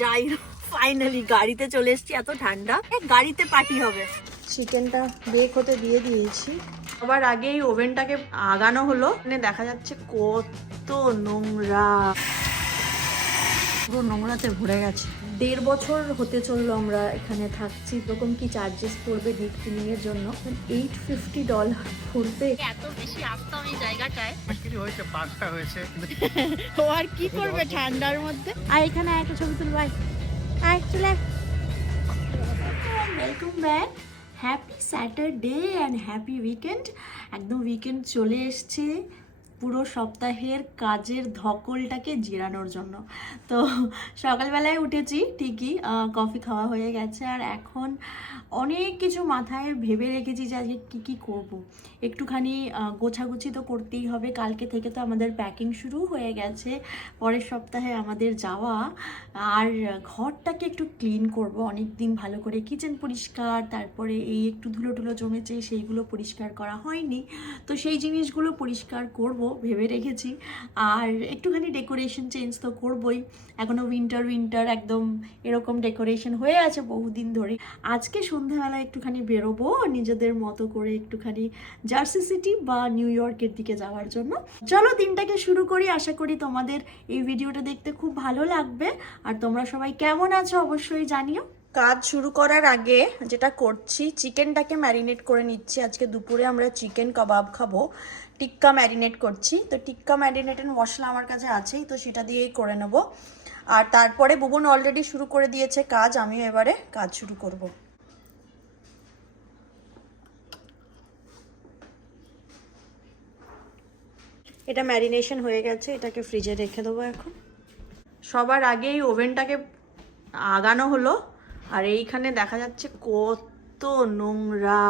যাই ফাইনালি গাড়িতে চলে এসেছি, এত ঠান্ডা গাড়িতে পার্টি হবে। চিকেনটা বেক হতে দিয়ে দিয়েছি, সবার আগেই ওভেনটাকে আগানো হলো। এখানে দেখা যাচ্ছে কত নোংরা, পুরো নোংরাতে ভরে গেছে। 1.5 বছর হতে চললো আমরা এখানে থাকছি। এরকম কি চার্জেস পড়বে ডিপ ক্লিনিং এর জন্য? $850 পড়বে। এত বেশি আসতাম এই জায়গাটায়, হয়েছে 5টা হয়েছে। ও আর কি করবে ঠান্ডার মধ্যে। আর এখানে একটা ছবি তুলবো, আয় চলে। Welcome back, happy Saturday and happy weekend. একদম উইকেন্ড চলে এসছে, পুরো সপ্তাহের কাজের ধকলটাকে জিরানোর জন্য। তো সকালবেলায় উঠেছি ঠিকই, কফি খাওয়া হয়ে গেছে, আর এখন অনেক কিছু মাথায় ভেবে রেখেছি যে আজকে কী কী করবো। একটুখানি গোছাগুছি তো করতেই হবে, কালকে থেকে তো আমাদের প্যাকিং শুরু হয়ে গেছে, পরের সপ্তাহে আমাদের যাওয়া। আর ঘরটাকে একটু ক্লিন করব, অনেক দিন ভালো করে কিচেন পরিষ্কার, তারপরে এই একটু ধুলো টুলো জমেছে সেইগুলো পরিষ্কার করা হয়নি, তো সেই জিনিসগুলো পরিষ্কার করব ভেবে রেখেছি। আর একটুখানি ডেকোরেশন চেঞ্জ তো করবই, এখনও উইন্টার একদম এরকম ডেকোরেশন হয়ে আছে বহুদিন ধরে। আজকে সন্ধ্যাবেলা একটুখানি বেরোবো নিজেদের মতো করে, একটুখানি জার্সি সিটি বা নিউ ইয়র্কের দিকে যাওয়ার জন্য। চলো দিনটাকে শুরু করি, আশা করি তোমাদের এই ভিডিওটা দেখতে খুব ভালো লাগবে। আর তোমরা সবাই কেমন আছো অবশ্যই জানিও। কাজ শুরু করার আগে যেটা করছি, চিকেনটাকে ম্যারিনেট করে নিচ্ছি। আজকে দুপুরে আমরা চিকেন কাবাব খাবো, টিক্কা ম্যারিনেট করছি। তো টিক্কা ম্যারিনেটেড মশলা আমার কাছে আছেই, তো সেটা দিয়েই করে নেব। আর তারপরে বুবন অলরেডি শুরু করে দিয়েছে কাজ, আমিও এবারে কাজ শুরু করব। এটা ম্যারিনেশন হয়ে গেছে, এটাকে ফ্রিজে রেখে দেবো এখন। সবার আগেই ওভেনটাকে আগানো হলো, আর এইখানে দেখা যাচ্ছে কত নোংরা।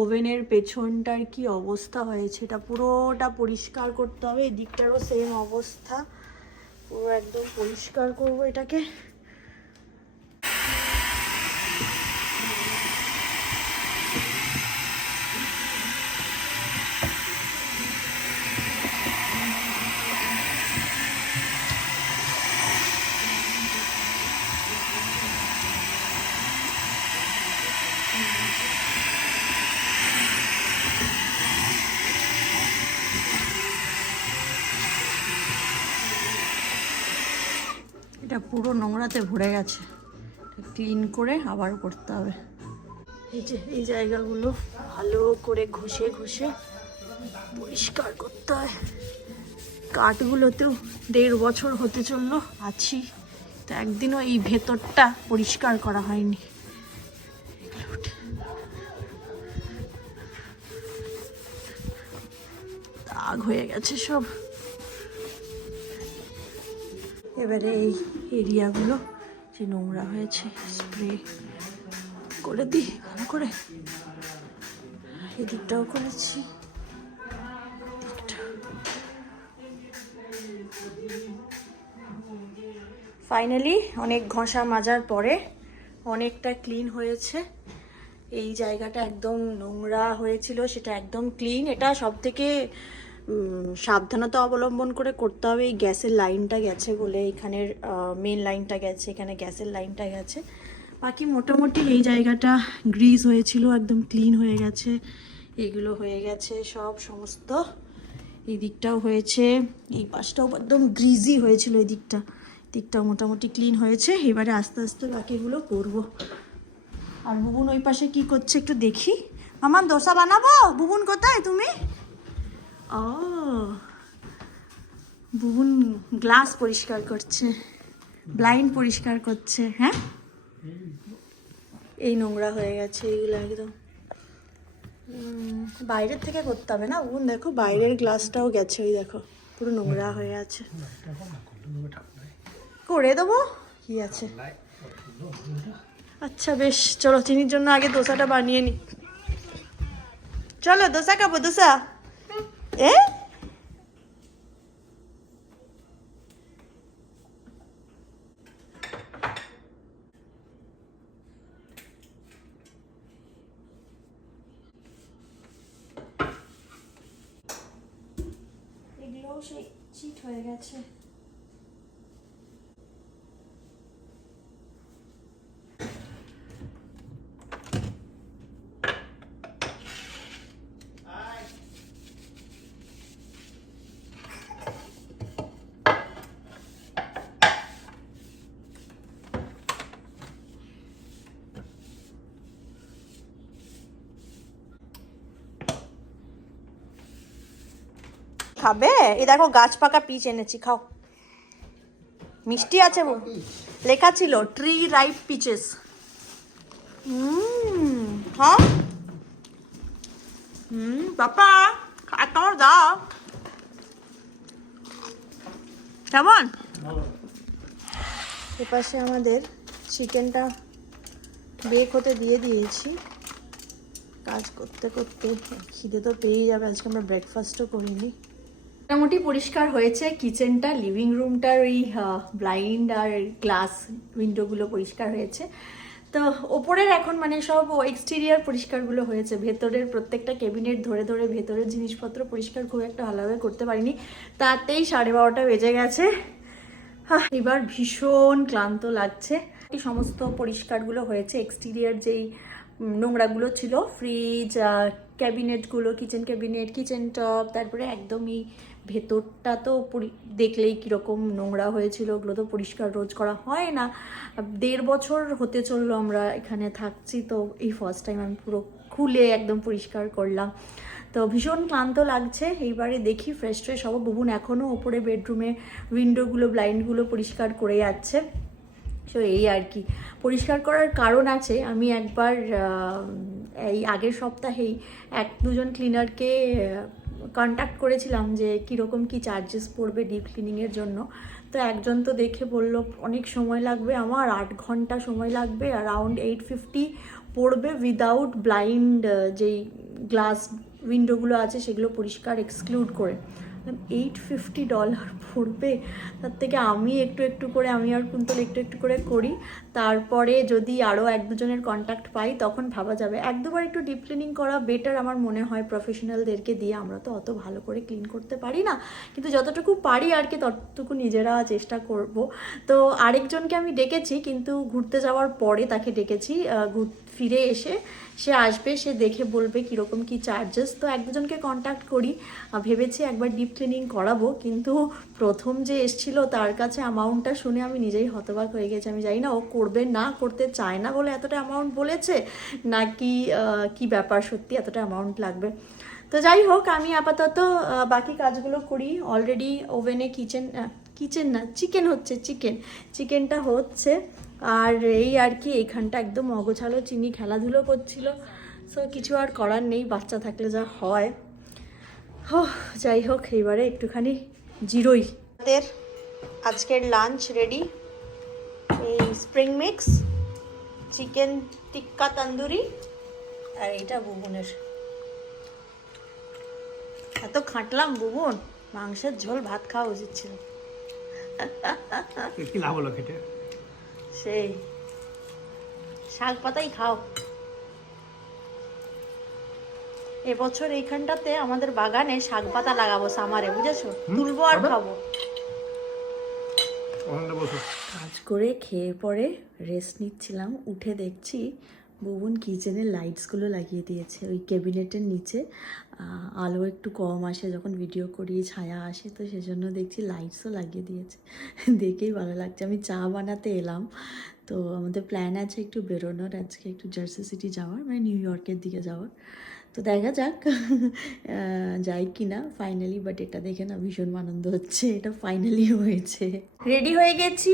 ওভেনের পেছনটার কি অবস্থা হয়েছে, এটা পুরোটা পরিষ্কার করতে হবে। এই দিকটারও সেম অবস্থা, পুরো একদম পরিষ্কার করবো এটাকে। এটা পুরো নোংরাতে ভরে গেছে, ক্লিন করে আবার করতে হবে। এই যে এই জায়গাগুলো ভালো করে ঘষে ঘষে পরিষ্কার করতে হয়। কাঠগুলোতেও 1.5 বছর হতে চললো আছি, তো একদিনও এই ভেতরটা পরিষ্কার করা হয়নি। দাগ হয়ে গেছে সব। এবারে এই এরিয়াগুলো যে নোংরা হয়েছে স্প্রে করে দিই ভালো করে। এদিকটাও করেছি, ফাইনালি অনেক ঘষা মাজার পরে অনেকটা ক্লিন হয়েছে। এই জায়গাটা একদম নোংরা হয়েছিল, সেটা একদম ক্লিন। এটা সব থেকে সাবধানতা অবলম্বন করে করতে হবে। এই গ্যাসের লাইনটা গেছে বলে, এখানের মেন লাইনটা গেছে, এখানে গ্যাসের লাইনটা গেছে। বাকি মোটামুটি এই জায়গাটা গ্রিজ হয়েছিল, একদম ক্লিন হয়ে গেছে। এগুলো হয়ে গেছে সব সমস্ত। এই দিকটাও হয়েছে, এই পাশটাও একদম গ্রিজি হয়েছিল, এই দিকটাও মোটামুটি ক্লিন হয়েছে। এবারে আস্তে আস্তে বাকিগুলো করবো। আর বুবুন ওই পাশে কি করছে একটু দেখি। আমার দোসা বানাবো। বুবুন কোথায় তুমি? ও, বুবুন গ্লাস পরিষ্কার করছে, ব্লাইন্ড পরিষ্কার করছে। হ্যাঁ, এই নোংরা হয়ে গেছে এইগুলো একদম। বাইরের থেকে করতে হবে না বুবুন, দেখো বাইরের গ্লাসটাও গেছে, ওই দেখো পুরো নোংরা হয়ে আছে। করে দেবো, কি আছে। আচ্ছা বেশ, চলো চিনির জন্য আগে দোসাটা বানিয়ে নি। চলো দোসা খাবো, দোসা। এ এগুলোও সেই চিট হয়ে গেছে। খাবে? এই দেখো গাছ পাকা পিচ এনেছি, খাও। মিষ্টি আছে, লেখা ছিল ট্রি রাইপ পিচেস। হ্যাঁ বাবা তোমার দাও কেমন। এপাশে আমাদের চিকেনটা বেক হতে দিয়ে দিয়েছি। কাজ করতে করতে খিদে তো পেয়ে যাবে, আজকে আমরা ব্রেকফাস্টও করিনি। মোটামুটি পরিষ্কার হয়েছে কিচেনটা, লিভিং রুমটার ওই ব্লাইন্ড আর গ্লাস উইন্ডোগুলো পরিষ্কার হয়েছে। তো ওপরের এখন মানে সব এক্সটেরিয়ার পরিষ্কারগুলো হয়েছে, ভেতরের প্রত্যেকটা ক্যাবিনেট ধরে ধরে ভেতরের জিনিসপত্র পরিষ্কার খুব একটা ভালোভাবে করতে পারিনি, তাতেই 12:30 বেজে গেছে। এবার ভীষণ ক্লান্ত লাগছে। সমস্ত পরিষ্কারগুলো হয়েছে, এক্সটেরিয়ার যেই নোংরাগুলো ছিল, ফ্রিজ, ক্যাবিনেটগুলো, কিচেন ক্যাবিনেট, কিচেন টপ, তারপরে একদমই ভেতরটা তো দেখলেই কীরকম নোংরা হয়েছিল, ওগুলো তো পরিষ্কার রোজ করা হয় না। 1.5 বছর হতে চললো আমরা এখানে থাকছি, তো এই ফার্স্ট টাইম আমি পুরো খুলে একদম পরিষ্কার করলাম। তো ভীষণ ক্লান্ত লাগছে। এইবারে দেখি ফ্রেশ ট্রেশ হবো। বুবুন এখনও ওপরে বেডরুমে উইন্ডোগুলো ব্লাইন্ডগুলো পরিষ্কার করে যাচ্ছে। সো এই আর কি, পরিষ্কার করার কারণ আছে। আমি একবার এই আগের সপ্তাহেই 1-2 জন ক্লিনারকে কন্ট্যাক্ট করেছিলাম যে কীরকম কী চার্জেস পড়বে ডিপ ক্লিনিংয়ের জন্য। তো একজন তো দেখে বলল অনেক সময় লাগবে, আমার 8 ঘন্টা সময় লাগবে, অ্যারাউন্ড 850 পড়বে উইদাউট ব্লাইন্ড, যেই গ্লাস উইন্ডোগুলো আছে সেগুলো পরিষ্কার এক্সক্লুড করে। $850 পড়বে, তার থেকে আমি একটু একটু করে, আমি আর কুন্তল একটু একটু করে করি, তারপরে যদি আরও 1-2 জনের কন্ট্যাক্ট পাই তখন ভাবা যাবে। 1-2 বার একটু ডিপ ক্লিনিং করা বেটার আমার মনে হয় প্রফেশনালদেরকে দিয়ে। আমরা তো অত ভালো করে ক্লিন করতে পারি না, কিন্তু যতটুকু পারি আর কি ততটুকু নিজেরা চেষ্টা করব। তো আরেকজনকে আমি ডেকেছি, কিন্তু ঘুরতে যাওয়ার পরে তাকে ডেকেছি, ফিরে এসে সে আসবে, সে দেখে বলবে কীরকম কী চার্জেস। তো 1-2 জনকে কন্ট্যাক্ট করি, ভেবেছি একবার ডিপ ক্লিনিং করাবো, কিন্তু প্রথম যে এসছিল তার কাছে অ্যামাউন্টটা শুনে আমি নিজেই হতবাক হয়ে গেছি। আমি জানি না ও করবে না, করতে চায় না বলে এতটা অ্যামাউন্ট বলেছে, নাকি কি ব্যাপার সত্যি এতটা অ্যামাউন্ট লাগবে। তো যাই হোক, আমি আপাতত বাকি কাজগুলো করি। অলরেডি ওভেনে চিকেন হচ্ছে, চিকেনটা হচ্ছে। আর এই আর কি, এইখানটা একদম অগোছালো, চিনি খেলাধুলো করছিল। সো কিছু আর করার নেই, বাচ্চা থাকলে যা হয়। যাই হোক, এইবারে একটুখানি জিরোই। আজকের লাঞ্চ রেডি, এই স্প্রিং মিক্স, চিকেন টিক্কা তন্দুরি, আর এইটা বুবুনের। এত খাটলাম বুবুন, মাংসের ঝোল ভাত খাওয়া উচিত ছিল। সেই শাক পাতাই খাও। এবছর এইখানটাতে আমাদের বাগানে শাক পাতা লাগাবো সামারে, বুঝেছো? তুলবো আর খাবো। কাজ করে খেয়ে পরে রেস্ট নিচ্ছিলাম, উঠে দেখছি বুবুন কিচেনের লাইটসগুলো লাগিয়ে দিয়েছে। ওই ক্যাবিনেটের নিচে আলো একটু কম আসে যখন ভিডিও করি, ছায়া আসে, তো সেজন্য দেখছি লাইটসও লাগিয়ে দিয়েছে। দেখেই ভালো লাগছে। আমি চা বানাতে এলাম, তো আমাদের প্ল্যান আছে একটু বেরোনোর, আজকে একটু জার্সি সিটি যাওয়ার, মানে নিউ ইয়র্কের দিকে যাওয়ার। তো দেখা যাক যাই কি না ফাইনালি, বাট এটা দেখে না ভীষণ আনন্দ হচ্ছে, এটা ফাইনালি হয়েছে। রেডি হয়ে গেছি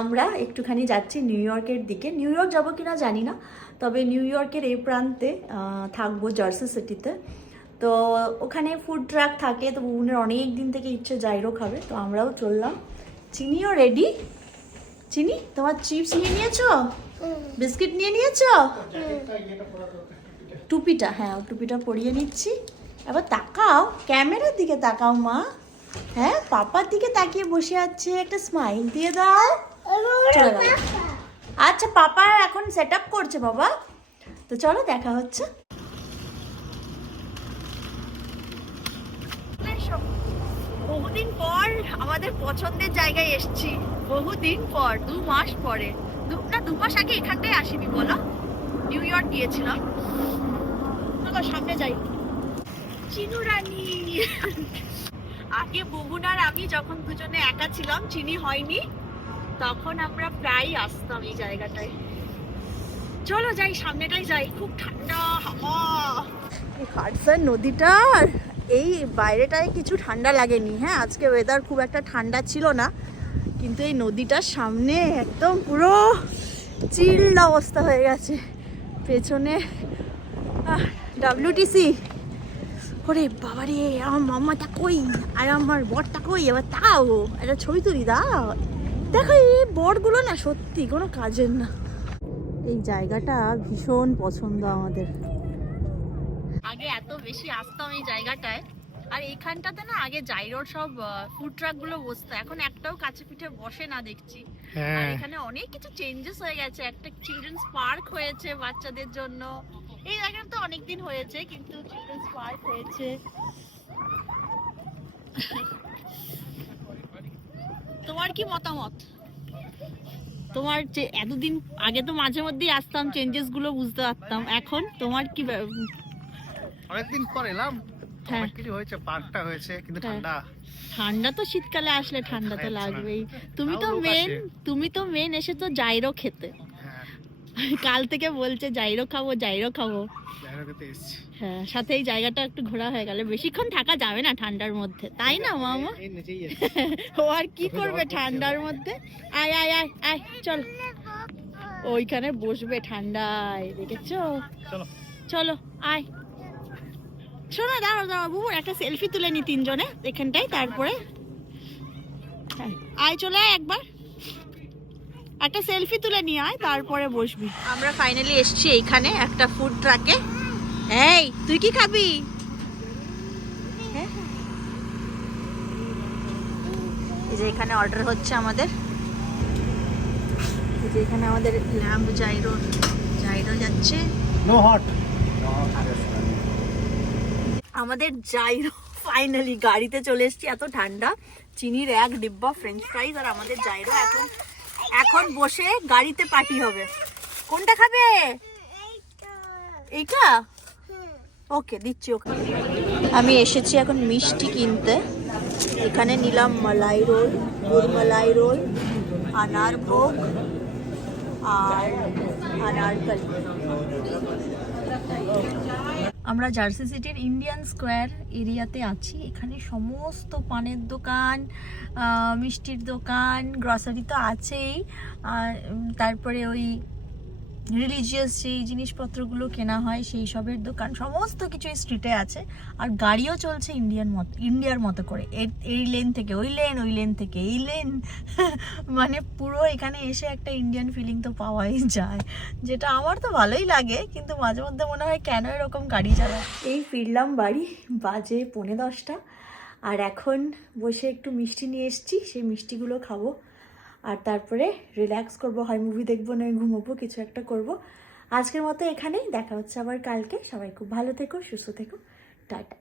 আমরা, একটুখানি যাচ্ছি নিউ ইয়র্কের দিকে। নিউ ইয়র্ক যাবো কিনা জানি না, তবে নিউ ইয়র্কের এই প্রান্তে থাকবো জার্সি সিটিতে। তো ওখানে ফুড ট্রাক থাকে, তো বুবুনের অনেক দিন থেকে ইচ্ছে জাইরো খাবে, তো আমরাও চললাম। চিনিও রেডি। চিনি, তোমার চিপস নিয়ে নিয়েছো, বিস্কিট নিয়ে নিয়েছো, টুপিটা, হ্যাঁ টুপিটা পরিয়ে নিচ্ছি। এবার তাকাও, ক্যামেরার দিকে তাকাও মা। হ্যাঁ, পাপার দিকে তাকিয়ে বসে আছে, একটা স্মাইল দিয়ে দাও। আচ্ছা, পাপা এখন সেট আপ করছে বাবা, তো চলো দেখা হচ্ছে। বহুদিন পর আমাদের পছন্দের জায়গায় এসছি, বহুদিন পর, 2 মাস পরে। 2 মাস আগে এখানটায় আসিনি বলো, নিউ ইয়র্ক গিয়েছিলাম। সামনে যাই। চিনু রানী, আগে বুবুন আর আমি যখন দুজনে একা ছিলাম, চিনি হয়নি, তখন আমরা প্রায় আসতাম এই জায়গাটায়। চলো যাই, সামনেটাই যাই, খুব ঠান্ডা হাওয়া। এই হাডসন নদীটার এই বাইরেটায় কিছু ঠান্ডা লাগেনি, হ্যাঁ আজকে ওয়েদার খুব একটা ঠান্ডা ছিল না, কিন্তু এই নদীটার সামনে একদম পুরো চিল্ড অবস্থা হয়ে গেছে। পেছনে WTC। ওরে বাবারে, আমার মামাটা কই আর আমার বরটা কই, এবার তাও একটা ছবি তুলি দাও। দেখো এই বরগুলো না সত্যি কোনো কাজের না। এই জায়গাটা ভীষণ পছন্দ আমাদের। আগে এত বেশি আসতাম এই জায়গাটায়, আর এইখানটাতে না আগে জাইরোর সব ফুড ট্রাক গুলো বসতো, এখন একটাও কাছে পিঠে বসে না দেখছি। আর এখানে অনেক কিছু চেঞ্জেস হয়ে গেছে, একটা চিলড্রেন্স পার্ক হয়েছে বাচ্চাদের জন্য। এই জায়গাটা তো অনেকদিন হয়েছে, কিন্তু চিলড্রেন্স পার্ক হয়েছে। তোমার কি মতামত? তোমার যে এতদিন আগে তো মাঝে মধ্যেই আসতাম, চেঞ্জেস গুলো বুঝতে পারতাম, এখন তোমার কি? অনেকদিন পর এলাম, অনেক কিছু হয়েছে, পার্কটা হয়েছে, কিন্তু ঠান্ডা। ঠান্ডা তো শীতকালে আসলে ঠান্ডা তো লাগবেই। তুমি তো মেন এসে তো জাইরো খেতে। কাল থেকে বলছে জাইরো খাবো জাইরো খাবো। হ্যাঁ, সাথে এই জায়গাটা একটু ঘোরা হয়ে গেলে বেশিক্ষণ থাকা যাবে না ঠান্ডার মধ্যে, তাই না মামা? ও আর কি করবে ঠান্ডার মধ্যে? আয় আয় আয় আয় চল, ওইখানে বসবে ঠান্ডায়, দেখেছো? চলো আয়। শোনো দাঁড়াও দাঁড়াও বুবু, একটা সেলফি তুলে নি তিনজনে এখানটায়, তারপরে আয় চলে আয় একবার, একটা সেলফি তুলে নিয়ে আয়, তারপরে বসবি। আমরা ফাইনালি এসেছি এইখানে একটা ফুড ট্রাকে। এই তুই কি খাবি? এই যে এখানে অর্ডার হচ্ছে আমাদের, এই যে এখানে আমাদের ল্যাম্ব জাইরো যাচ্ছে। No hot. আমাদের জাইরো ফাইনালি গাড়িতে চলে এসেছি, এত ঠান্ডা। চিনির এক ডিব্বা ফ্রেঞ্চ ফ্রাইজ আর আমাদের জাইরো এখন বসে গাড়িতে পার্টি হবে। কোনটা খাবে? এইটা? ওকে দিচ্ছি ওকে। আমি এসেছি এখন মিষ্টি কিনতে। এখানে নিলাম মালাই রোল, গুড় মালাই রোল, আনার ভোগ আর আনারকলি। আমরা জার্সি সিটির ইন্ডিয়ান স্কোয়ার এরিয়াতে আছি। এখানে সমস্ত পানের দোকান, মিষ্টির দোকান, গ্রসারি তো আছেই, তারপরে ওই রিলিজিয়াস যেই জিনিসপত্রগুলো কেনা হয় সেই সবের দোকান, সমস্ত কিছু এই স্ট্রিটে আছে। আর গাড়িও চলছে ইন্ডিয়ার মতো করে, এই লেন থেকে ওই লেন, ওই লেন থেকে এই লেন। মানে পুরো এখানে এসে একটা ইন্ডিয়ান ফিলিং তো পাওয়াই যায়, যেটা আমার তো ভালোই লাগে, কিন্তু মাঝে মধ্যে মনে হয় কেন এরকম গাড়ি চালায়। এই ফিরলাম বাড়ি, বাজে 10:30, আর এখন বসে একটু মিষ্টি নিয়ে এসেছি, সেই মিষ্টিগুলো খাবো, আর তারপরে রিল্যাক্স করব, হয় মুভি দেখবো নয় ঘুমোবো, কিছু একটা করব। আজকের মতো এখানেই, দেখা হচ্ছে আবার কালকে। সবাই খুব ভালো থেকো, সুস্থ থেকো, টাটা।